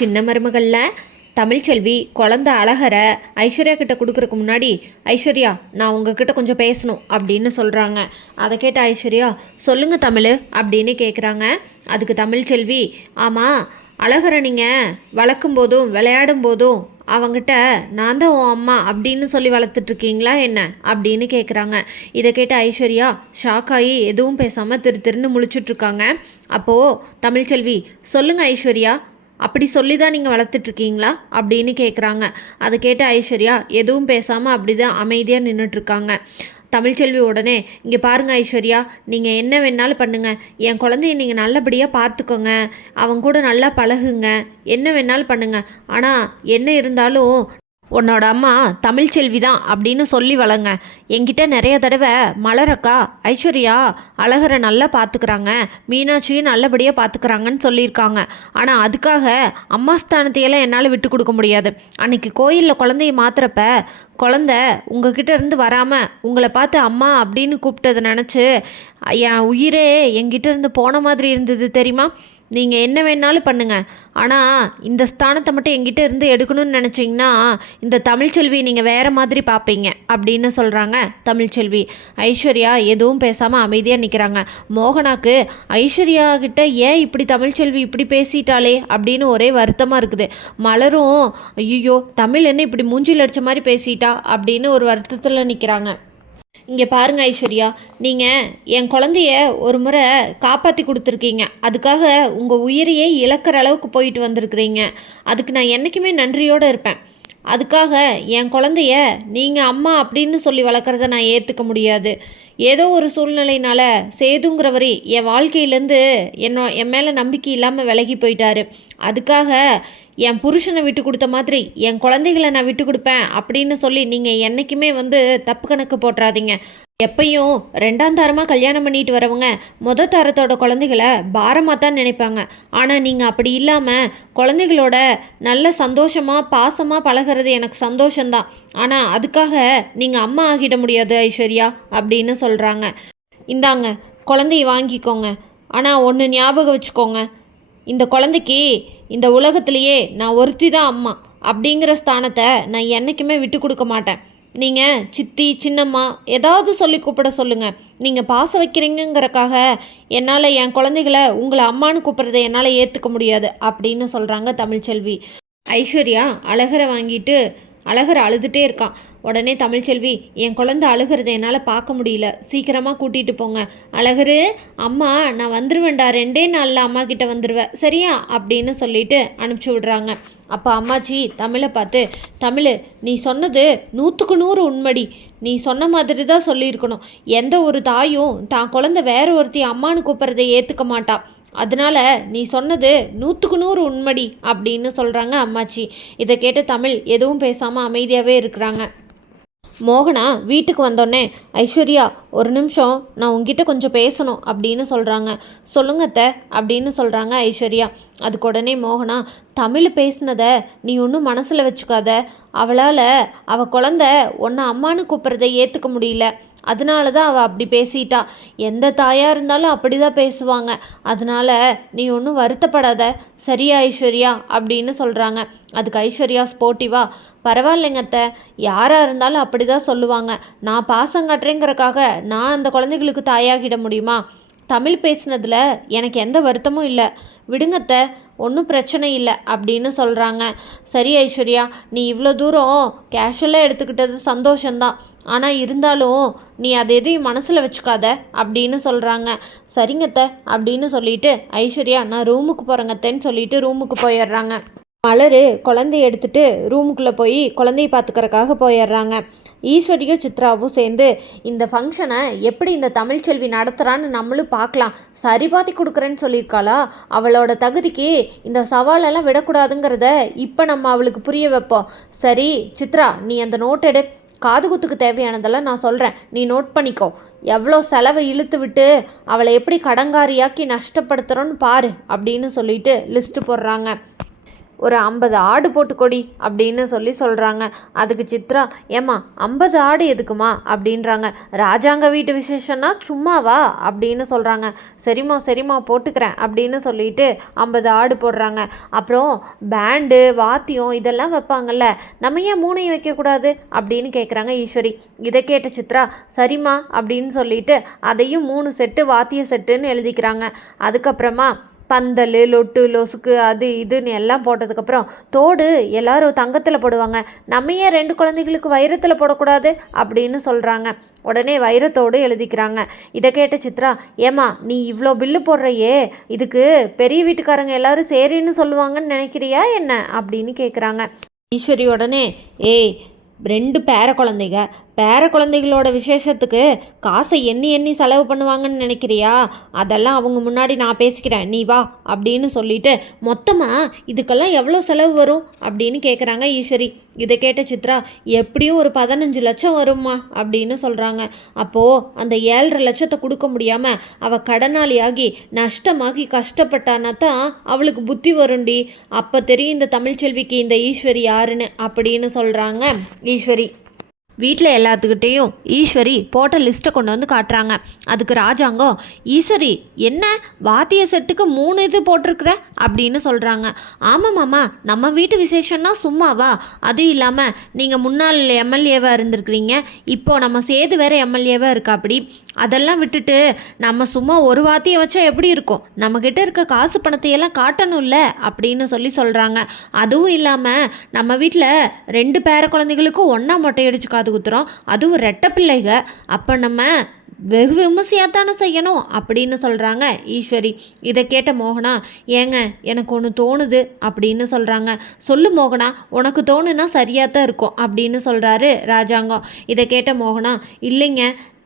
சின்ன மருமகளில் தமிழ்ச்செல்வி குழந்த அழகரை ஐஸ்வர்யா கிட்ட கொடுக்குறக்கு முன்னாடி, ஐஸ்வர்யா நான் உங்ககிட்ட கொஞ்சம் பேசணும் அப்படின்னு சொல்கிறாங்க. அதை கேட்ட ஐஸ்வர்யா, சொல்லுங்க தமிழ் அப்படின்னு கேட்குறாங்க. அதுக்கு தமிழ்ச்செல்வி, ஆமாம் அழகரை நீங்கள் வளர்க்கும் போதும் விளையாடும் போதும் அவங்கிட்ட நான் தான் உன் அம்மா அப்படின்னு சொல்லி வளர்த்துட்ருக்கீங்களா என்ன அப்படின்னு கேட்குறாங்க. இதை கேட்ட ஐஸ்வர்யா ஷாக்காகி எதுவும் பேசாமல் திருன்னு முழிச்சிட்ருக்காங்க. அப்போது தமிழ்ச்செல்வி, சொல்லுங்கள் ஐஸ்வர்யா, அப்படி சொல்லி தான் நீங்கள் வளர்த்துட்ருக்கீங்களா அப்படின்னு கேட்குறாங்க. அதை கேட்ட ஐஸ்வர்யா எதுவும் பேசாமல் அப்படி தான் அமைதியாக நின்றுட்டுருக்காங்க. தமிழ்ச்செல்வி உடனே, இங்கே பாருங்கள் ஐஸ்வர்யா, நீங்கள் என்ன வேணாலும் பண்ணுங்கள், என் குழந்தைய நீங்கள் நல்லபடியாக பார்த்துக்கோங்க, அவங்க கூட நல்லா பழகுங்க, என்ன வேணாலும் பண்ணுங்கள், ஆனால் என்ன இருந்தாலும் உன்னோட அம்மா தமிழ்ச்செல்வி தான் அப்படின்னு சொல்லி வளங்க. என்கிட்ட நிறைய தடவை மலரக்கா ஐஸ்வர்யா அழகரை நல்லா பார்த்துக்கிறாங்க, மீனாட்சியும் நல்லபடியாக பார்த்துக்கிறாங்கன்னு சொல்லியிருக்காங்க. ஆனால் அதுக்காக அம்மா ஸ்தானத்தையெல்லாம் என்னால் விட்டு கொடுக்க முடியாது. அன்றைக்கி கோயிலில் குழந்தைய மாத்துறப்ப குழந்த உங்ககிட்ட இருந்து வராமல் உங்களை பார்த்து அம்மா அப்படின்னு கூப்பிட்டதை நினச்சி என் உயிரே என்கிட்ட இருந்து போன மாதிரி இருந்தது தெரியுமா? நீங்கள் என்ன வேணாலும் பண்ணுங்கள், ஆனால் இந்த ஸ்தானத்தை மட்டும் என்கிட்ட இருந்து எடுக்கணும்னு நினச்சிங்கன்னா இந்த தமிழ்ச்செல்வி நீங்கள் வேறு மாதிரி பார்ப்பீங்க அப்படின்னு சொல்கிறாங்க தமிழ்ச்செல்வி. ஐஸ்வர்யா எதுவும் பேசாமல் அமைதியாக நிற்கிறாங்க. மோகனாக்கு ஐஸ்வர்யா கிட்ட ஏன் இப்படி தமிழ்ச்செல்வி இப்படி பேசிட்டாளே அப்படின்னு ஒரே வருத்தமாக இருக்குது. மலரும் ஐயோ தமிழ் என்ன இப்படி மூஞ்சில் அடித்த மாதிரி பேசிட்டா அப்படின்னு ஒரு வருத்தத்தில் நிற்கிறாங்க. இங்கே பாருங்கள் ஐஸ்வர்யா, நீங்கள் என் குழந்தைய ஒரு முறை காப்பாற்றி கொடுத்துருக்கீங்க, அதுக்காக உங்கள் உயிரையே இழக்கிற அளவுக்கு போயிட்டு வந்திருக்கிறீங்க. அதுக்கு நான் என்றைக்குமே நன்றியோடு இருப்பேன். அதுக்காக என் குழந்தைய நீங்கள் அம்மா அப்படின்னு சொல்லி வளர்க்குறத நான் ஏற்றுக்க முடியாது. ஏதோ ஒரு சூழ்நிலையினால் சேதுங்கிறவரி என் வாழ்க்கையிலேருந்து என் மேலே நம்பிக்கை இல்லாமல் விலகி போயிட்டாரு. அதுக்காக என் புருஷனை விட்டு கொடுத்த மாதிரி என் குழந்தைகளை நான் விட்டு கொடுப்பேன் அப்படின்னு சொல்லி நீங்கள் என்றைக்குமே தப்பு கணக்கு போட்டுறாதீங்க. எப்பையும் ரெண்டாம் தாரமாக கல்யாணம் பண்ணிட்டு வரவங்க மொதல் தாரத்தோட குழந்தைகளை பாரமாக தான் நினைப்பாங்க. ஆனால் நீங்கள் அப்படி இல்லாமல் குழந்தைகளோட நல்ல சந்தோஷமாக பாசமாக பழகிறது எனக்கு சந்தோஷந்தான். ஆனால் அதுக்காக நீங்கள் அம்மா ஆகிட முடியாது ஐஸ்வர்யா அப்படின்னு சொல்கிறாங்க. இந்தாங்க குழந்தைய வாங்கிக்கோங்க, ஆனால் ஒன்று ஞாபகம் வச்சுக்கோங்க, இந்த குழந்தைக்கு இந்த உலகத்திலேயே நான் ஒருத்தி தான் அம்மா அப்படிங்கிற ஸ்தானத்தை நான் என்றைக்குமே விட்டு கொடுக்க மாட்டேன். நீங்கள் சித்தி சின்னம்மா ஏதாவது சொல்லி கூப்பிட சொல்லுங்கள். நீங்கள் பாசம் வைக்கிறீங்கிறக்காக என்னால் என் குழந்தைகளை உங்களை அம்மானு கூப்பிட்றதை என்னால் ஏற்றுக்க முடியாது அப்படின்னு சொல்கிறாங்க தமிழ்ச்செல்வி. ஐஸ்வர்யா அழகரை வாங்கிட்டு அழகர் அழுதுகிட்டே இருக்கான். உடனே தமிழ்ச்செல்வி, என் குழந்தை அழுகிறத என்னால் பார்க்க முடியல, சீக்கிரமாக கூட்டிகிட்டு போங்க. அழகரு, அம்மா நான் வந்துடுவேன்டா, 2 நாளில் அம்மா கிட்டே வந்துடுவேன் சரியா அப்படின்னு சொல்லிட்டு அனுப்பிச்சி விடுறாங்க. அப்போ அம்மாச்சி தமிழை பார்த்து, தமிழ் நீ சொன்னது 100க்கு 100 உண்மைடி, நீ சொன்ன மாதிரி தான் சொல்லியிருக்கணும். எந்த ஒரு தாயும் தான் குழந்தை வேற ஒருத்தி அம்மானு கூப்பிட்றதை ஏற்றுக்க மாட்டா, அதனால் நீ சொன்னது 100க்கு 100 உண்மைடி அப்படின்னு சொல்கிறாங்க அம்மாச்சி. இதை கேட்டு தமிழ் எதுவும் பேசாமல் அமைதியாகவே இருக்கிறாங்க. மோகனா வீட்டுக்கு வந்தோடனே, ஐஸ்வர்யா ஒரு நிமிஷம் நான் உங்ககிட்ட கொஞ்சம் பேசணும் அப்படின்னு சொல்கிறாங்க. சொல்லுங்கத்த அப்படின்னு சொல்கிறாங்க ஐஸ்வர்யா. அதுக்கு உடனே மோகனா, தமிழ் பேசினதை நீ ஒன்றும் மனசில் வச்சுக்காத, அவள் குழந்த உன்னை அம்மானு கூப்பிட்றதை ஏற்றுக்க முடியல, அதனால தான் அவள் அப்படி பேசிட்டா. எந்த தாயாக இருந்தாலும் அப்படி தான் பேசுவாங்க, அதனால் நீ ஒன்றும் வருத்தப்படாத சரியா ஐஸ்வர்யா அப்படின்னு சொல்கிறாங்க. அதுக்கு ஐஸ்வர்யா ஸ்போர்ட்டிவா, பரவாயில்லைங்கத்த, யாராக இருந்தாலும் அப்படி தான் சொல்லுவாங்க, நான் பாசம் காட்டுறேங்கிறக்காக நான் அந்த குழந்தைகளுக்கு தாயாகிட முடியுமா? தமிழ் பேசினதில் எனக்கு எந்த வருத்தமும் இல்லை, விடுங்கத்த, ஒன்றும் பிரச்சனை இல்லை அப்படின்னு சொல்கிறாங்க. சரி ஐஸ்வர்யா, நீ இவ்வளோ தூரம் கேஷுவலாக எடுத்துக்கிட்டது சந்தோஷந்தான், ஆனால் இருந்தாலும் நீ அதை எதையும் மனசில் வச்சுக்காத அப்படின்னு சொல்கிறாங்க. சரிங்கத்த அப்படின்னு சொல்லிட்டு ஐஸ்வர்யா நான் ரூமுக்கு போகிறேங்கத்தேன்னு சொல்லிட்டு ரூமுக்கு போயிடுறாங்க. மலர் குழந்தைய எடுத்துகிட்டு ரூமுக்குள்ளே போய் குழந்தைய பார்த்துக்கறக்காக போயிடுறாங்க. ஈஸ்வரியும் சித்ராவும் சேர்ந்து இந்த ஃபங்க்ஷனை எப்படி இந்த தமிழ்ச்செல்வி நடத்துகிறான்னு நம்மளும் பார்க்கலாம், சரி பார்த்து கொடுக்குறேன்னு சொல்லியிருக்காளா, அவளோட தகுதிக்கு இந்த சவாலெல்லாம் விடக்கூடாதுங்கிறத இப்போ நம்ம அவளுக்கு புரிய வைப்போம். சரி சித்ரா, நீ அந்த நோட் எடு, காது குத்துக்கு தேவையானதெல்லாம் நான் சொல்கிறேன், நீ நோட் பண்ணிக்கோ, எவ்வளோ செலவை இழுத்து விட்டு அவளை எப்படி கடங்காரியாக்கி நஷ்டப்படுத்துகிறோன்னு பாரு அப்படின்னு சொல்லிட்டு லிஸ்ட்டு போடுறாங்க. ஒரு 50 ஆடு போட்டுக்கொடி அப்படின்னு சொல்கிறாங்க. அதுக்கு சித்ரா, ஏம்மா 50 ஆடு எதுக்குமா அப்படின்றாங்க. ராஜாங்க வீட்டு விசேஷம்னா சும்மாவா அப்படின்னு சொல்கிறாங்க. சரிம்மா சரிம்மா போட்டுக்கிறேன் அப்படின்னு சொல்லிட்டு 50 ஆடு போடுறாங்க. அப்புறம் பேண்டு வாத்தியம் இதெல்லாம் வைப்பாங்கல்ல, நம்ம ஏன் 3 வைக்கக்கூடாது அப்படின்னு கேட்குறாங்க ஈஸ்வரி. இதை கேட்ட சித்ரா, சரிம்மா அப்படின்னு சொல்லிட்டு அதையும் 3 செட்டு வாத்திய செட்டுன்னு எழுதிக்கிறாங்க. அதுக்கப்புறமா பந்தல் லொட்டு லொசுக்கு அது இதுன்னு எல்லாம் போட்டதுக்கப்புறம் தோடு எல்லாரும் தங்கத்தில் போடுவாங்க, நம்ம ஏன் 2 குழந்தைகளுக்கு வைரத்தில் போடக்கூடாது அப்படின்னு சொல்கிறாங்க. உடனே வைரத்தோடு எழுதிக்கிறாங்க. இதை கேட்ட சித்ரா, ஏம்மா நீ இவ்வளோ பில்லு போடுறையே, இதுக்கு பெரிய வீட்டுக்காரங்க எல்லாரும் சரின்னு சொல்லுவாங்கன்னு நினைக்கிறியா என்ன அப்படின்னு கேட்குறாங்க. ஈஸ்வரி உடனே, ஏய் 2 பேர குழந்தைகளோட விசேஷத்துக்கு காசை எண்ணி எண்ணி செலவு பண்ணுவாங்கன்னு நினைக்கிறியா? அதெல்லாம் அவங்க முன்னாடி நான் பேசிக்கிறேன், நீ வா அப்படின்னு சொல்லிட்டு மொத்தமாக இதுக்கெல்லாம் எவ்வளோ செலவு வரும் அப்படின்னு கேட்குறாங்க ஈஸ்வரி. இதை கேட்ட சித்ரா, எப்படியும் ஒரு 15 லட்சம் வரும்மா அப்படின்னு சொல்கிறாங்க. அப்போது அந்த 7.5 லட்சத்தை கொடுக்க முடியாமல் அவள் கடனாளியாகி நஷ்டமாகி கஷ்டப்பட்டானா தான் அவளுக்கு புத்தி வருண்டி. அப்போ தெரியும் இந்த தமிழ்ச்செல்விக்கு இந்த ஈஸ்வரி யாருன்னு அப்படின்னு சொல்கிறாங்க ஈஸ்வரி. வீட்டில் எல்லாத்துக்கிட்டேயும் ஈஸ்வரி போட்ட லிஸ்ட்டை கொண்டு வந்து காட்டுறாங்க. அதுக்கு ராஜாங்கம், ஈஸ்வரி என்ன வாத்திய செட்டுக்கு 3 இது போட்டிருக்கிற அப்படின்னு சொல்கிறாங்க. ஆமாம் மாமா, நம்ம வீட்டு விசேஷம்னா சும்மாவா? அதுவும் இல்லாமல் நீங்கள் முன்னாள் எம்எல்ஏவாக இருந்திருக்கிறீங்க, இப்போது நம்ம சேது வேறு எம்எல்ஏவாக இருக்கா. அப்படி அதெல்லாம் விட்டுட்டு நம்ம சும்மா ஒரு வாத்தியை வச்சா எப்படி இருக்கும்? நம்மக்கிட்ட இருக்க காசு பணத்தையெல்லாம் காட்டணும்ல அப்படின்னு சொல்கிறாங்க. அதுவும் இல்லாமல் நம்ம வீட்டில் 2 பேர குழந்தைகளுக்கும் ஒன்றா மொட்டையடிச்சு காது குத்துறோம், அதுவும் ரெட்டை பிள்ளைங்க. அப்போ நம்ம வெகு விமர்சையாக தானே செய்யணும் அப்படின்னு சொல்கிறாங்க ஈஸ்வரி. இதை கேட்ட மோகனா, ஏங்க எனக்கு ஒன்று தோணுது அப்படின்னு சொல்கிறாங்க. சொல்லு மோகனா, உனக்கு தோணுன்னா சரியாக தான் இருக்கும் அப்படின்னு சொல்கிறாரு ராஜாங்கம். இதை கேட்ட மோகனா, இல்லைங்க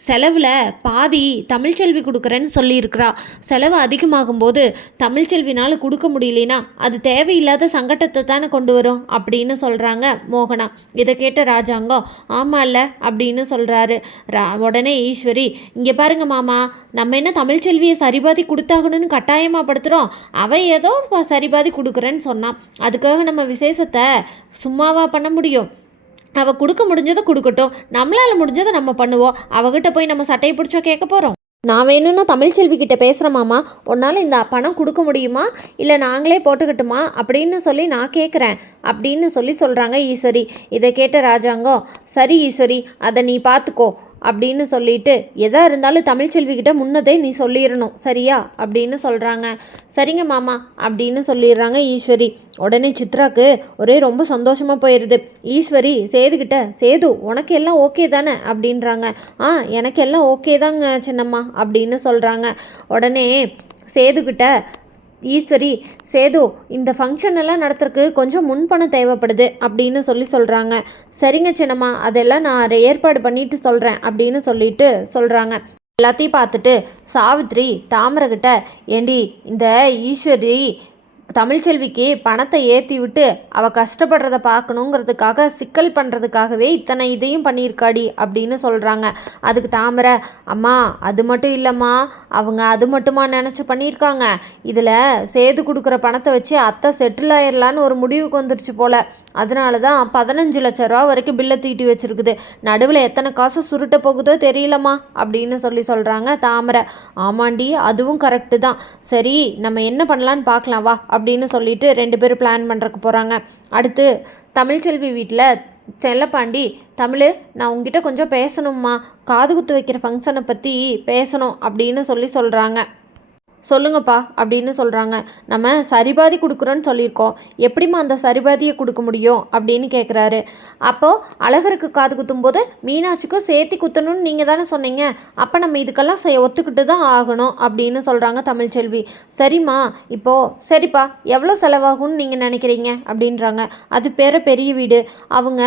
செலவில் பாதி தமிழ்ச்செல்வி கொடுக்குறேன்னு சொல்லியிருக்கிறா. செலவு அதிகமாகும்போது தமிழ்ச்செல்வினால் கொடுக்க முடியலனா அது தேவையில்லாத சங்கடத்தை தானே கொண்டு வரும் அப்படின்னு சொல்கிறாங்க மோகனா. இதை கேட்ட ராஜாங்கம், ஆமாம் இல்லை அப்படின்னு சொல்கிறாரு. உடனே ஈஸ்வரி, இங்கே பாருங்க மாமா, நம்ம என்ன தமிழ்ச்செல்வியை சரிபாதி கொடுத்தாகணும்னு கட்டாயமாக படுத்துகிறோம். அவன் ஏதோ சரிபாதி கொடுக்குறேன்னு சொன்னான், அதுக்காக நம்ம விசேஷத்தை சும்மாவா பண்ண முடியும்? அவள் கொடுக்க முடிஞ்சதை கொடுக்கட்டும், நம்மளால் முடிஞ்சதை நம்ம பண்ணுவோம். அவகிட்ட போய் நம்ம சட்டையை பிடிச்சா கேட்க போகிறோம்? நான் வேணும்னா தமிழ்ச்செல்விக்கிட்ட பேசுகிறேன் உன்னால் இந்த பணம் கொடுக்க முடியுமா, இல்லை நாங்களே போட்டுக்கிட்டுமா அப்படின்னு நான் கேட்குறேன் அப்படின்னு சொல்கிறாங்க ஈஸ்வரி. இதை கேட்ட ராஜாங்கம், சரி ஈஸ்வரி, அதை நீ பார்த்துக்கோ அப்படின்னு சொல்லிட்டு, எதா இருந்தாலும் தமிழ்ச்செல்விக்கிட்ட முன்னதே நீ சொல்லிடணும் சரியா அப்படின்னு சொல்கிறாங்க. சரிங்க மாமா அப்படின்னு சொல்லிடுறாங்க ஈஸ்வரி. உடனே சித்ராக்கு ஒரே ரொம்ப சந்தோஷமாக போயிடுது. ஈஸ்வரி சேதுக்கிட்ட, சேது உனக்கு எல்லாம் ஓகே தானே அப்படின்றாங்க. எனக்கு எல்லாம் ஓகே தாங்க சின்னம்மா அப்படின்னு சொல்கிறாங்க. உடனே சேதுக்கிட்ட ஈஸ்வரி, சேது இந்த ஃபங்க்ஷன் எல்லாம் நடத்துறதுக்கு கொஞ்சம் முன்பணம் தேவைப்படுது அப்படின்னு சொல்கிறாங்க. சரிங்க சின்னம்மா, அதெல்லாம் நான் ஏற்பாடு பண்ணிட்டு சொல்கிறேன் அப்படின்னு சொல்கிறாங்க. எல்லாத்தையும் பார்த்துட்டு சாவித்ரி தாமரைக்கிட்ட, ஏண்டி இந்த ஈஸ்வரி தமிழ்ச்செல்விக்கு பணத்தை ஏற்றி விட்டு அவள் கஷ்டப்படுறத பார்க்கணுங்கிறதுக்காக சிக்கல் பண்ணுறதுக்காகவே இத்தனை இதையும் பண்ணியிருக்காடி அப்படின்னு சொல்கிறாங்க. அதுக்கு தாமரை, அம்மா அது மட்டும் இல்லைம்மா, அவங்க அது மட்டுமா நினச்சி பண்ணியிருக்காங்க, இதில் சேது கொடுக்குற பணத்தை வச்சு அத்தை செட்டில் ஆயிடலான்னு ஒரு முடிவுக்கு வந்துருச்சு போல், அதனால தான் 15 லட்ச ரூபா வரைக்கும் பில்லை தீட்டி வச்சுருக்குது, நடுவில் எத்தனை காசு சுருட்ட போகுதோ தெரியலம்மா அப்படின்னு சொல்கிறாங்க தாமரை. ஆமாண்டி அதுவும் கரெக்டு தான், சரி நம்ம என்ன பண்ணலான்னு பார்க்கலாம் வா அப்படின்னு சொல்லிட்டு 2 பேரும் பிளான் பண்ணுறக்கு போகிறாங்க. அடுத்து தமிழ்ச்செல்வி வீட்டில் செல்லப்பாண்டி, தமிழ் நான் உங்ககிட்ட கொஞ்சம் பேசணும்மா, காது குத்து வைக்கிற ஃபங்க்ஷனை பற்றி பேசணும் அப்படின்னு சொல்கிறாங்க. சொல்லுங்கப்பா அப்படின்னு சொல்கிறாங்க. நம்ம சரிபாதி கொடுக்குறோன்னு சொல்லியிருக்கோம், எப்படிம்மா அந்த சரிபாதியை கொடுக்க முடியும் அப்படின்னு கேட்குறாரு. அப்போது அழகருக்கு காது குத்தும்போது மீனாட்சிக்கும் சேர்த்து குத்தணும்னு நீங்கள் தானே சொன்னீங்க, அப்போ நம்ம இதுக்கெல்லாம் ஒத்துக்கிட்டு தான் ஆகணும் அப்படின்னு சொல்கிறாங்க தமிழ்ச்செல்வி. சரிம்மா, இப்போது சரிப்பா எவ்வளோ செலவாகும்னு நீங்கள் நினைக்கிறீங்க அப்படின்றாங்க. அது பெரிய வீடு, அவங்க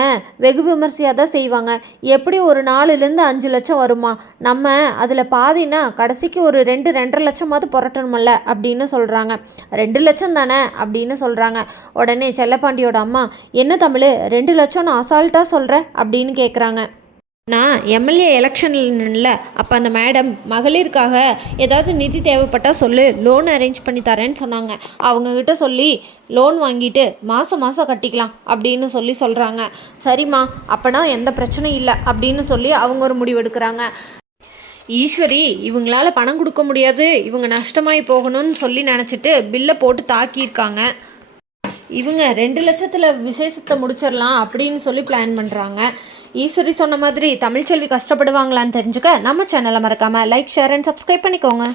வெகு விமர்சையாக தான் செய்வாங்க, எப்படி ஒரு 4லேருந்து 5 லட்சம் வருமா, நம்ம அதில் பாதினா கடைசிக்கு ஒரு 2-2.5 லட்சமாவது புரட்டணுமல்ல அப்படின்னு சொல்கிறாங்க. 2 லட்சம் தானே அப்படின்னு சொல்கிறாங்க. உடனே செல்லப்பாண்டியோட அம்மா, என்ன தமிழ் 2 லட்சம்னு அசால்ட்டாக சொல்கிற அப்படின்னு கேட்குறாங்க. நான் எம்எல்ஏ எலெக்ஷனில் அப்போ அந்த மேடம் மகளிருக்காக ஏதாவது நிதி தேவைப்பட்டால் சொல்லு, லோன் அரேஞ்ச் பண்ணி தரேன்னு சொன்னாங்க. அவங்கக்கிட்ட சொல்லி லோன் வாங்கிட்டு மாதம் மாதம் கட்டிக்கலாம் அப்படின்னு சொல்கிறாங்க. சரிம்மா, அப்போனா எந்த பிரச்சனையும் இல்லை அப்படின்னு சொல்லி அவங்க ஒரு முடிவு எடுக்கிறாங்க. ஈஸ்வரி இவங்களால பணம் கொடுக்க முடியாது, இவங்க நஷ்டமாகி போகணும்னு சொல்லி நினச்சிட்டு பில்லை போட்டு தாக்கியிருக்காங்க. இவங்க 2 லட்சத்தில் விசேஷத்தை முடிச்சிடலாம் அப்படின்னு சொல்லி பிளான் பண்ணுறாங்க. ஈஸ்வரி சொன்ன மாதிரி தமிழ்ச்செல்வி கஷ்டப்படுவாங்களான்னு தெரிஞ்சுக்க நம்ம சேனலை மறக்காமல் லைக், ஷேர் அண்ட் சப்ஸ்கிரைப் பண்ணிக்கோங்க.